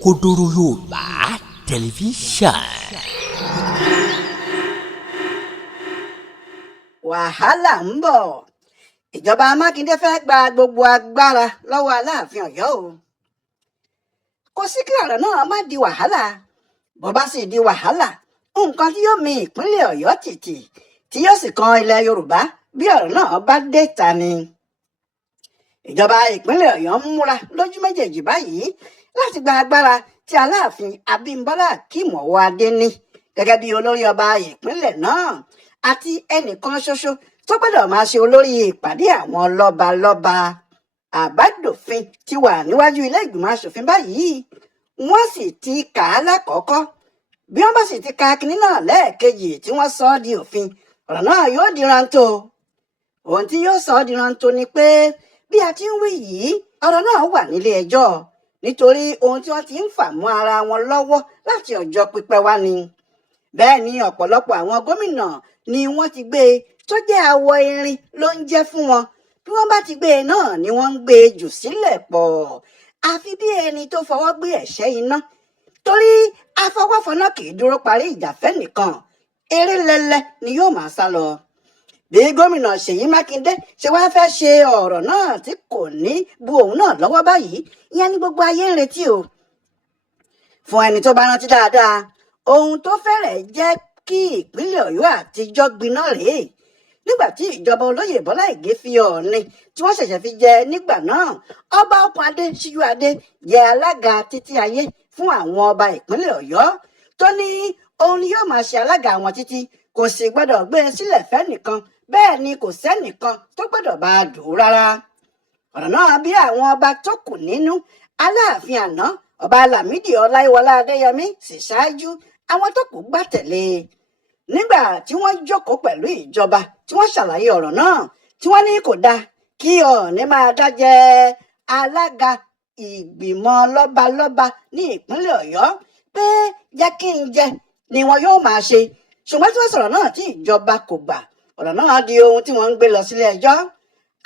Òkodoro Yorùbá tẹlifíṣàn. wàhálà ń bọ̀. ìjọba mákindé fẹ́ gba gbogbo agbára lọ́wọ́ aláàfin ọ̀yọ́ o. kò sí kí ọ̀rọ̀ náà má di wàhálà. bó bá sì di wàhálà, nǹkan tí yóò mi ìpínlẹ̀ ọ̀yọ́ tìtì tí yóò sì kan ilẹ̀ yorùbá bí ọ̀rọ̀ náà bá dé ta ni. ìjọba ìpínlẹ̀ ọ̀yọ́ ń múra lójú méjèèjì báyìí láti gba agbára tí aláàfin abímbọ́lá akeem ọwọ́adé ní gẹ́gẹ́ bí olórí ọba ìpínlẹ̀ náà àti ẹnìkan ṣoṣo tó gbọ́dọ̀ máa ṣe olórí ìpàdé àwọn lọ́balọ́ba. àbádòfin ti wà níwájú ilé ìgbìmọ̀ asòfin báyìí, wọ́n sì ti kà á lákọ̀ọ́kọ́. bí wọ́n bá sì ti ka kinní náà lẹ́ẹ̀kejì tí wọ́n sọ ọ́ di òfin, ọ̀rọ̀ náà yóò di rántó. ohun tí yóò sọ ọ́ di rántó ni pé bí a ti ń wí yìí, ọ̀rọ̀ náà wà nílé ẹjọ́ nítorí ohun tí wọ́n ti ń fà mọ́ ara wọn lọ́wọ́ láti ọjọ́ pípẹ́ wá ni. bẹ́ẹ̀ ni ọ̀pọ̀lọpọ̀ àwọn gómìnà ni wọ́n ti gbé e tó jẹ́ awọ irin ló ń jẹ́ fún wọn. bí wọ́n bá ti gbé e náà ni wọ́n ń gbé e jù sílẹ̀ pọ̀, àfi bí ẹni tó fọwọ́ gbé ẹ̀ṣẹ́ iná. torí afọwọ́fọná kì í dúró parí ìjà fẹ́ nìkan, eré lẹ́lẹ́ ni yóò máa sá lọ. bí gómìnà ṣèyí mákindé ṣe wá fẹ́ ṣe ọ̀rọ̀ náà tí kò ní bu òun náà lọ́wọ́ báyìí, ìyẹn ni gbogbo ayé ń retí o. fún ẹni tó bá rántí dáadáa, ohun tó fẹ́rẹ̀ jẹ́ kí ìpínlẹ̀ ọ̀yọ́ àtijọ́ gbiná rèé nígbà tí ìjọba olóyè bọ́lá ìgè fi ọ̀ọ̀ni tí wọ́n ṣẹ̀ṣẹ̀ fi jẹ nígbà náà, ọba ọkùnadé síjú adé jẹ alága títí ayé fún àwọn ọba ìpínlẹ̀ ọ̀yọ́ tó ní òun ni yóò máa ṣe alága àwọn títí, kò sì gbọ́dọ̀ gbé e sílẹ̀ fẹ́nìkan, bẹ́ẹ̀ ni kò sẹ́nìkan tó gbọ́dọ̀ bá a dùn rárá. ọ̀rọ̀ náà bí àwọn ọba tó kù nínú. aláàfin àná ọba lámìdí ọláyíwọlá adéyẹmí sì ṣáájú, àwọn tó kù gbà tẹ̀lé. nígbà tí wọ́n jókòó pẹ̀lú ìjọba tí wọ́n ṣàlàyé ọ̀rọ̀ náà, tí wọ́n ní kò dáa kí ọ̀ọ̀ni máa dájẹ́ alága ìgbìmọ̀ lọ́balọ́ba ní ìpínlẹ̀ ọ̀yọ́, pé jẹ́ kí n jẹ ni wọn yóò máa ṣe. ṣùgbọ́n tí wọ́n sọ̀rọ̀ náà tí ìjọba kò gbà, ọ̀rọ̀ náà di ohun tí wọ́n ń gbé lọ sílé ẹjọ́.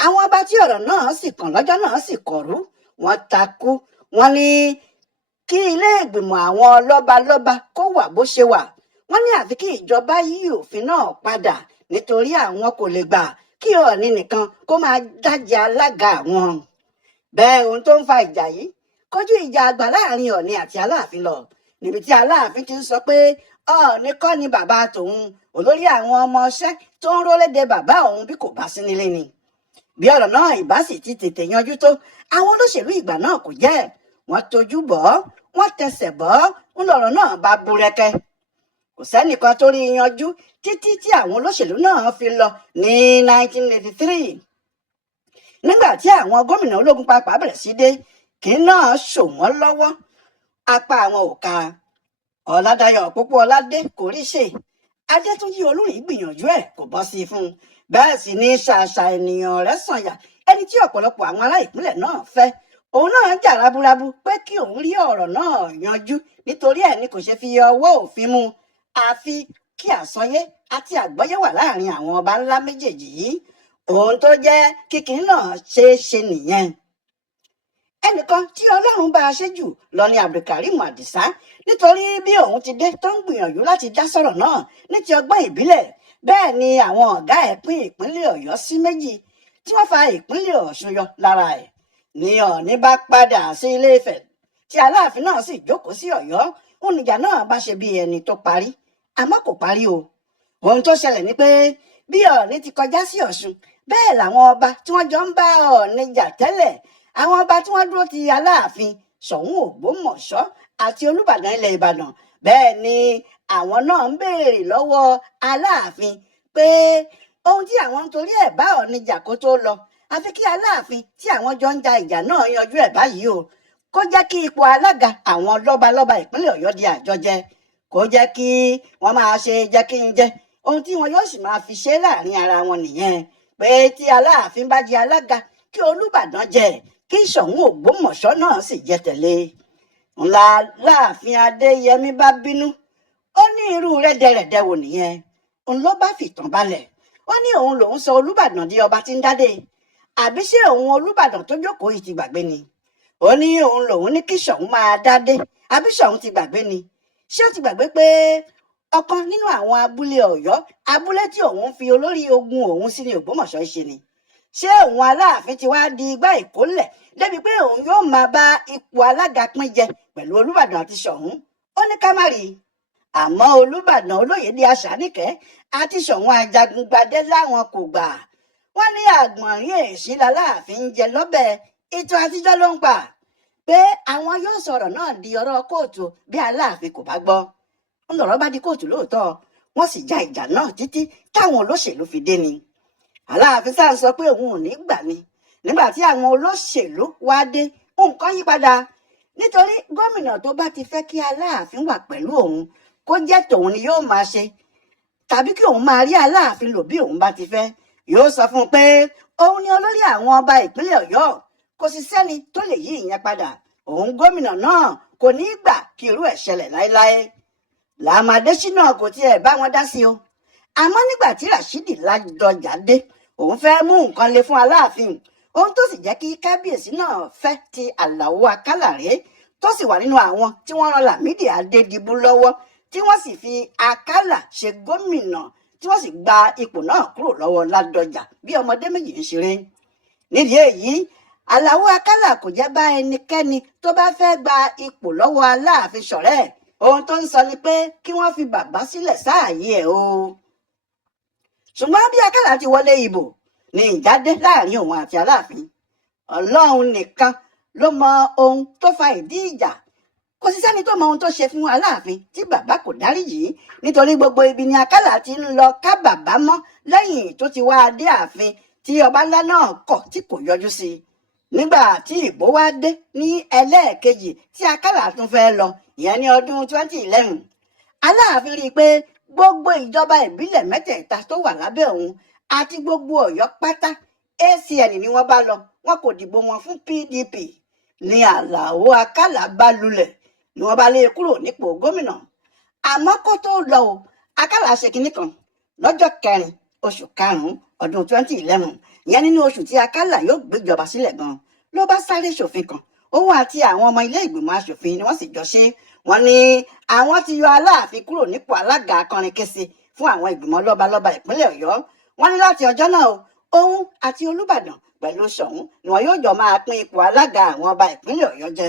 àwọn ọba tí ọ̀rọ̀ náà sì kàn lọ́jọ́ náà sì kọ̀rú, wọ́n takú. wọ́n ní kí ilé ìgbìmọ̀ àwọn lọ́balọ́ba kó wà bó ṣe wà. wọ́n ní àfi kí ìjọba yí òfin náà padà nítorí àwọn kò lè gbà kí ọ̀ọ̀ni nìkan kó máa dájẹ́ alága àwọn. bẹ́ẹ̀ ohun tó ń fa ìjà yìí kọjú ìjà àgbà láàrin ọ̀ọ̀ni àti aláàfin lọ, níbi tí aláàfin ti ń sọ pé ọ̀ọ̀ni kọ́ ni bàbá tòun, olórí àwọn ọmọọṣẹ́ tó ń rólédè bàbá òun bí kò bá sí nílé ni. bí ọ̀rọ̀ náà ìbá sì ti tètè yanjú tó, àwọn olóṣèlú ìgbà náà kò jẹ́, wọ́n tojú bọ̀ ọ́, wọ́n tẹsẹ̀ bọ̀ ọ́, ń lọ̀rọ̀ náà bá búrẹ́kẹ́. kò sẹ́nìkan tó rí yanjú títí tí àwọn olóṣèlú náà fi lọ ní 1983. nígbà tí àwọn gómìnà ológun pàápàá bẹ̀rẹ̀ sí dé, kí náà ṣò wọ́n lọ́wọ́, apá àwọn ò ká. ọ̀làdàyọ̀ pópóọládé kò rí ṣe, adétúnjì olórin gbìyànjú ẹ̀ kò bọ́ sí i fún un. bẹ́ẹ̀ sì ni ṣàṣà ènìyàn rẹ̀ sànyà, ẹni tí ọ̀pọ̀lọpọ̀ àwọn ará ìpínlẹ̀ náà fẹ́, òun náà jà rábúrábú pé kí òun rí ọ̀rọ̀ náà yanjú, nítorí ẹ̀ ni kò ṣe fi ọwọ́ òfin mú, àfi kí àsọyé àti àgbọ́yé wà láàrin àwọn ọba ńlá méjèèjì yìí. ohun tó jẹ́ kíkín náà ṣeé ṣe nìyẹn. ẹnìkan tí ọlọ́run bá a ṣe jù lọ ní abdulkareem adisa, nítorí bí òun ti dé tó ń gbìyànjú láti dá sọ̀rọ̀ náà ní ti ọgbọ́n ìbílẹ̀. bẹ́ẹ̀ ni àwọn ọ̀gá ẹ̀ pín ìpínlẹ̀ ọ̀yọ́ sí méjì tí wọ́n fa ìpínlẹ̀ ọ̀ṣun yọ lára ẹ̀. ní ọ̀ọ̀ni bá padà sí ilé ifẹ̀ tí aláàfin náà sì jókòó sí ọ̀yọ́, oníjà náà bá ṣe bí ẹni tó parí, àmọ́ kò parí o. ohun tó ṣẹlẹ̀ ni pé bí ọ̀ọ̀ni ti kọjá sí ọ̀ṣun, bẹ́ẹ̀ làwọn ọba tí wọ́n jọ ń bá ọ̀ọ̀ni jà tẹ́lẹ̀, àwọn ọba tí wọ́n dúró ti aláàfin ṣọ̀ún ògbómọ̀ṣọ́ àti olúbàdàn ilẹ̀ ìbàdàn, bẹ́ẹ̀ ni àwọn náà ń béèrè lọ́wọ́ aláàfin pé ohun tí àwọn ń torí ẹ̀ bá ọ̀ọ̀ni jà kó tó lọ, àfi kí aláàfin tí àwọn jọ ń ja ìjà náà yanjú ẹ̀ báyìí o. kó jẹ́ kí ipò alága àwọn lọ́balọ́ba ìpínlẹ̀ ọ̀yọ́ di àjọjẹ, kó jẹ́ kí wọ́n máa ṣe jẹ́ kí n jẹ́, ohun tí wọn yóò sì máa fi ṣe láàrin ara wọn nìyẹn. pé tí aláàfin bá jẹ alága, kí olúbàdàn jẹ, kí ṣọ̀ún ògbómọ̀ṣọ́ náà sì jẹ tẹ̀lé. ńlá láàfin adéyẹmí bá bínú, ó ní irú rẹ́dẹ̀rẹ̀dẹ̀ wò nìyẹn. òun ló bá fìtàn balẹ̀, ó ní òun lòún sọ olúbàdàn di ọba tí ń dádé, àbí ṣé òun olúbàdàn tó jókòó yìí ti gbàgbé ni. ó ní òun lòun ní kí Ṣọ̀ún máa dádé, àbí Ṣọ̀ún ti gbàgbé ni? Ṣé ó ti gbàgbé pé ọ̀kan nínú àwọn abúlé Ọ̀yọ́, abúlé tí òun fi olórí ogun òun sí ní Ògbómọ̀ṣọ́ ṣe ni? Ṣé òun Aláàfin ti wá di igbá ìkólẹ̀ débi pé òun yóò máa bá ipò alága pín jẹ pẹ̀lú Olúbàdàn àti Ṣọ̀ún? Ó ní ká má rí i. Àmọ́ Olúbàdàn Olóyèdé Àṣàníkẹ́ àti Ṣọ̀ún Ajagungbadé láwọn kò gbà. Wọ́n ní àgbọ̀nrín èṣí l'Aláàfin ń jẹ lọ́bẹ̀, ìtàn àtijọ́ ló ń pa, pé àwọn yóò sọ̀rọ̀ náà di ọ̀rọ̀ kóòtù bí Aláàfin kò bá gbọ́. Ńlọrọ̀ bá di kóòtù lóòótọ́, wọ́n sì ja ìjà náà títí táwọn olóṣèlú fi dé ni. Aláàfin sáà ń sọ pé òun ò ní gbà ni. Nígbà tí àwọn olóṣèlú wá dé, nǹkan yí padà. Nítorí gómìnà tó bá ti fẹ́ kí Aláàfin wà pẹ̀lú òun, kó jẹ́ tòun ni yóò máa ṣe, tàbí kí òun máa rí Aláàfin lò bí òun bá ti fẹ́, yóò sọ fún un pé òun ni olórí àwọn ọba ìpínlẹ̀ Ọ̀yọ́, kò sì sẹ́ni tó lè yí ìyẹn padà. Òun gómìnà náà kò ní gbà kí irú ẹ̀ ṣẹlẹ̀ láéláé. Láàmú Adésínà kò tiẹ̀ bá wọn dá sí o. Àmọ́ nígbà tí Ràṣídì Ládọjà dé, òun fẹ́ mú nǹkan le fún Aláàfin. Ohun tó sì jẹ́ kí kábíyèsí náà fẹ́ ti Àlàó Akálà rèé, tó sì wà nínú àwọn tí wọ́n ran Lámídì Adédìbú lọ́wọ́, tí wọ́n sì fi Akálà ṣe gómìnà, tí wọ́n sì gba ipò náà kúrò lọ́wọ́ Ládọjà bí ọmọdé méjì ń ṣeré. Nídìí èyí, Àlàó Akálà kò jẹ́ bá ẹnikẹ́ni tó bá fẹ́ gba ipò lọ́wọ́ Aláàfin ṣọ̀rẹ́. Ohun tó ń sọ ni pé kí wọ́n fi bàbá sílẹ̀ sáàyè ẹ̀ o. Ṣùgbọ́n bí Akálà ti wọlé ìbò ni ìjà dé láàrin òun àti Aláàfin. Ọlọ́run nìkan ló mọ ohun tó fa ìdí ìjà. Kò sí sẹ́ni tó mọ ohun tó ṣe fún Aláàfin tí bàbá kò dáríjì, nítorí gbogbo ibi ni Akálà ti ń lọ ká bàbá mọ́ lẹ́yìn tó ti wá dé ààfin tí ọba ńlá náà kọ̀ tí kò yọjú sí i. Nígbà tí ìbò wá dé ní ẹlẹ́ẹ̀kejì tí Akálà tún fẹ́ lọ, ìyẹn ní ọdún 2011, Aláàfin rí i pé gbogbo ìjọba ìbílẹ̀ mẹ́tẹ̀ẹ̀ta tó wà lábẹ́ òun àti gbogbo Ọ̀yọ́ pátá ACN ni wọ́n bá lọ, wọn kò dìbò wọn fún PDP. Ní Àlàó Akálà bá lulẹ̀ ni wọ́n bá lé e kúrò nípò gómìnà. Àmọ́ kó tó lọ o, Akálà ṣe kinní kan lọ́jọ́ 4 oṣù karùn-ún ọdún 2011, ìyẹn nínú oṣù tí Akálà yóò gbéjọba sílẹ̀ gan, ló bá sáré ṣòfin kan. Òun àti àwọn ọmọ ilé ìgbìmọ̀ aṣòfin ni wọ́n sì jọ ṣe. Wọ́n ní àwọn ti yọ Aláàfin kúrò nípò alága akọrinkése fún àwọn ìgbìmọ̀ lọ́balọ́ba ìpínlẹ̀ Ọ̀yọ́. Wọ́n ní láti ọjọ́ náà o, òun àti Olúbàdàn pẹ̀lú Ṣọ̀ún ni wọn yóò jọ máa pín ipò alága àwọn ọba ìpínlẹ̀ Ọ̀yọ́ jẹ.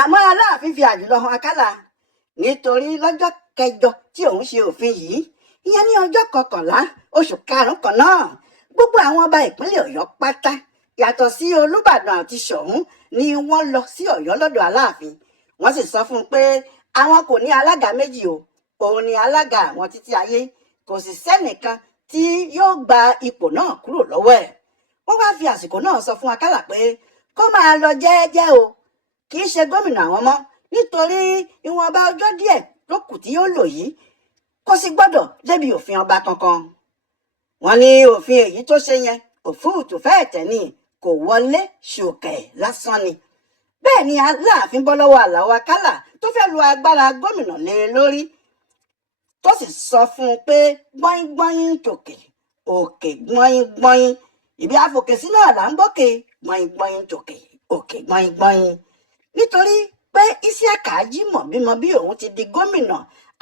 Àmọ́ Aláàfin fi àjùlọ hàn Akálà, nítorí lọ́jọ́ kẹjọ tí òun ṣe òfin yìí, ìyẹn ní ọjọ́ 11 oṣù karùn-ún kan náà, gbogbo àwọn ọba ìpínlẹ̀ Ọ̀yọ́ pátá yàtọ̀ sí Olúbàdàn àti Ṣọ̀ún ni wọ́n lọ sí Ọ̀yọ́ lọ́dọ̀ Aláàfin. Wọ́n sì sọ fún un pé àwọn kò ní alága méjì o, òun ni alága àwọn títí ayé, kò sì sẹ́nìkan tí yóò gba ipò náà kúrò lọ́wọ́ ẹ̀. Wọ́n wá fi àsìkò náà sọ fún Akálà pé kó máa lọ jẹ́ẹ́jẹ́ o, kì í ṣe gómìnà àwọn mọ́, nítorí ìwọ̀nba ọjọ́ díẹ̀ ló kù tí yóò lò yìí, kò sì gbọ́dọ̀ débi òfin ọba kankan. Wọ́n ní òfin èyí tó ṣe yẹn òfúùtù fẹ́ẹ̀ tẹ̀ ni, kò wọlé ṣòkè lásán ni. Bẹ́ẹ̀ ni Aláàfin bọ́ lọ́wọ́ Àlàó Akálà tó fẹ́ lo agbára gómìnà lé e lórí, tó sì sọ fún un pé gbọ́yìn tòkè, òkè gbọ́yìn, ibi àfòkèsí náà là ń bọ́kè, gbọ́yìn tòkè, òkè gbọ́yìn. Nítorí pé Isiaka Jimoh bímọ bí òun ti di gómìnà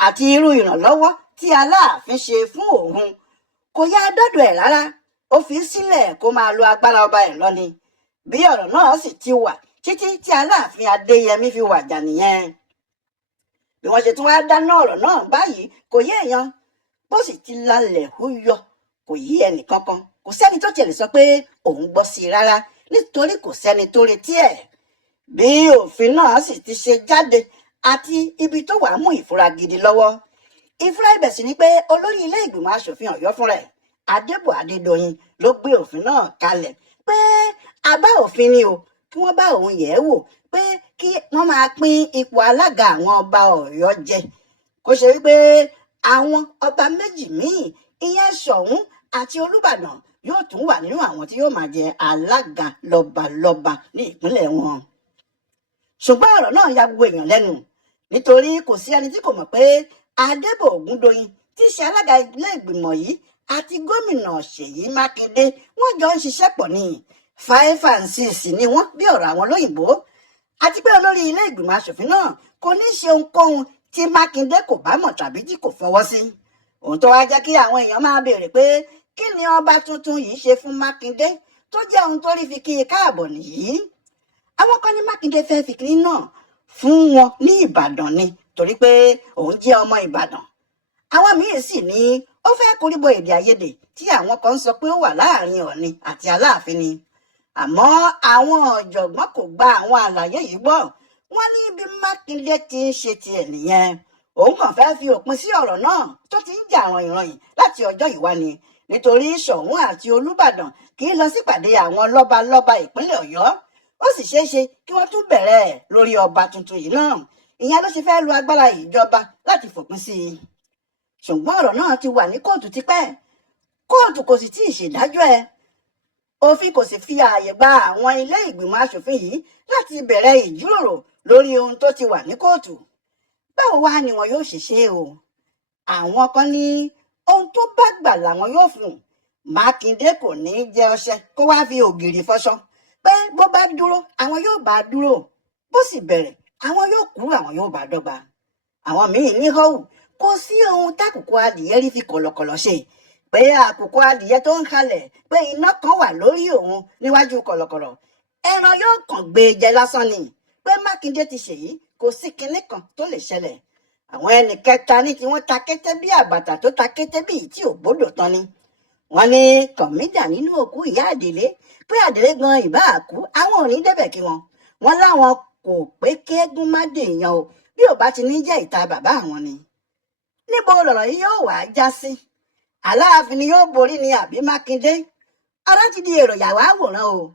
àti irú ìrànlọ́wọ́ tí Aláàfin ṣe fún òun, kò yá dọ́dọ̀ ẹ̀ rárá, ó fi sílẹ̀ kó máa lo agbára ọba ẹ̀ lọ ni. Bí ọ̀rọ̀ náà sì ti wà títí tí Aláàfin Adéyẹmí fi wàjà nìyẹn. Bí wọ́n ṣe tún wá dáná ọ̀rọ̀ náà báyìí kò yé èèyàn, bó sì ti lálẹ̀ húyọ kò yí ẹnì kankan. Kò sẹ́ni tó tiẹ̀ lè sọ pé òun gbọ́ sí i rárá, nítorí kò sẹ́ni tó retí ẹ̀. Bí òfin náà sì ti ṣe jáde àti ibi tó wàá mú ìfura gidi lọ́wọ́. Ìfura ibẹ̀ sì ni pé olórí ilé ìgbìmọ̀ aṣòfin Ọ̀yọ́ fúnra ẹ̀, Adébọ̀ Adédoyin, ló gbé òfin náà kalẹ̀ pé àbá òfin ni o, kí wọ́n bá òun yẹ̀ ẹ́ wò pé kí wọ́n máa pín ipò alága àwọn ọba Ọ̀yọ́ jẹ. Kó ṣe wípé àwọn ọba méjì míì, ìyẹn Ṣọ̀ún àti Olúbàdàn, yóò tún wà nínú àwọn tí yóò máa jẹ alága lọ́balọ́ba ní ìpínlẹ̀ wọn. Ṣùgbọ́n ọ̀rọ̀ náà ya gbogbo èèyàn lẹ́nu, nítorí kò sí ẹni tí kò mọ̀ pé Adébọ̀ Ògúndoyin tí í ṣe alága ilé ìgbìmọ̀ yìí àti gómìnà Ṣèyí Mákindé wọ́n jọ ń ṣiṣẹ́ pọ̀ ni. 5 and 6 ni wọ́n bí ọ̀rọ̀ àwọn olóyìnbó, àti pé olórí ilé ìgbìmọ̀ asòfin náà kò ní ṣe ohunkóhun tí Mákindé kò bá mọ̀ tàbí tí kò fọwọ́ sí. Ohun tó wá jẹ́ kí àwọn èèyàn máa béèrè pé kí ni ọba tuntun yìí ṣe fún Mákindé tó jẹ́ ohun tó rí fi kí i káàbọ̀ nìyí. Àwọn kan ní Mákindé fẹ́ fi kinní náà fún wọn ní Ìbàdàn ni torí pé òun jẹ́ ọmọ Ìbàdàn. Àwọn míì sì ní ó fẹ́ koríbọ èdè àìyedè tí àwọn kan ń sọ pé ó wà láàrin Ọọ̀ni àti Aláàfin ni. Àmọ́ àwọn ọ̀jọ̀gbọ́n kò gba àwọn àlàyé yìí gbọ́. Wọ́n ní bí Mákindé ti ń ṣe tiẹ̀ nìyẹn. Òun kàn fẹ́ fi òpin sí ọ̀rọ̀ náà tó ti ń jà rànyìnrànyìn láti ọjọ́ yìí wá ni, nítorí Ṣọ̀ún àti Olúbàdàn kì í lọ sípàdé àwọn lọ́balọ́ba ìpínlẹ̀ Ọ̀yọ́. Ó sì ṣeé ṣe kí wọ́n tún bẹ̀rẹ̀ lórí ọba tuntun yìí náà. Ìyẹn ló ṣe fẹ́ lo agbára ìjọba láti fòpin sí i. Ṣùgbọ́n ọ̀rọ̀ náà ti wà ní kóòtù tipẹ́. Kóòtù kò sì tíì ṣèdájọ́ ẹ̀. Òfin kò sì fi ààyè gba àwọn ilé ìgbìmọ̀ asòfin yìí láti bẹ̀rẹ̀ ìjíròrò lórí ohun tó ti wà ní kóòtù. Báwo wá ni wọn yóò ṣe ṣe o? Àwọn kan ní ohun tó bá gbà làwọn yóò fún un. Mákindé kò ní jẹ ọṣẹ kó wá fi ògiri fọṣọ, pé bó bá dúró àwọn yóò bá dúró, bó sì bẹ̀rẹ̀ àwọn yóò kúrò àwọn yóò bá dọ́gba. Àwọn míì ní họ́wù kò sí ohun tákùkọ adìyẹ rí fi kọ̀lọ̀kọ̀lọ̀ ṣe, pé àkùkọ adìyẹ tó ń halẹ̀ pé iná kan wà lórí òun níwájú kọ̀lọ̀kọ̀lọ̀, ẹran yóò kàn gbé e jẹ lásán ni, pé Mákindé ti ṣèyí kò sí kinní kan tó lè ṣẹlẹ̀. Àwọn ẹnì kẹta ní tí wọ́n ta kété bí àbàtà tó ta kété bí tí ò gbódò tán ni. Wọ́n ní kọ̀mídà nínú òkú ìyá Àdèlé, pé Àdèlé gan ìbá àkú àwọn ò ní débẹ̀ kí wọn. Wọ́n láwọn kò pé kéégún má dèèyàn o bí ò bá ti ní jẹ́ ìta bàbá àwọn ni. Níbo lọ̀rọ̀ yìí yóò wá já sí? Aláàfin ni yóò borí ni àbí Mákindé? Ọ̀rọ̀ ti di èrò yàwá àwòrán o.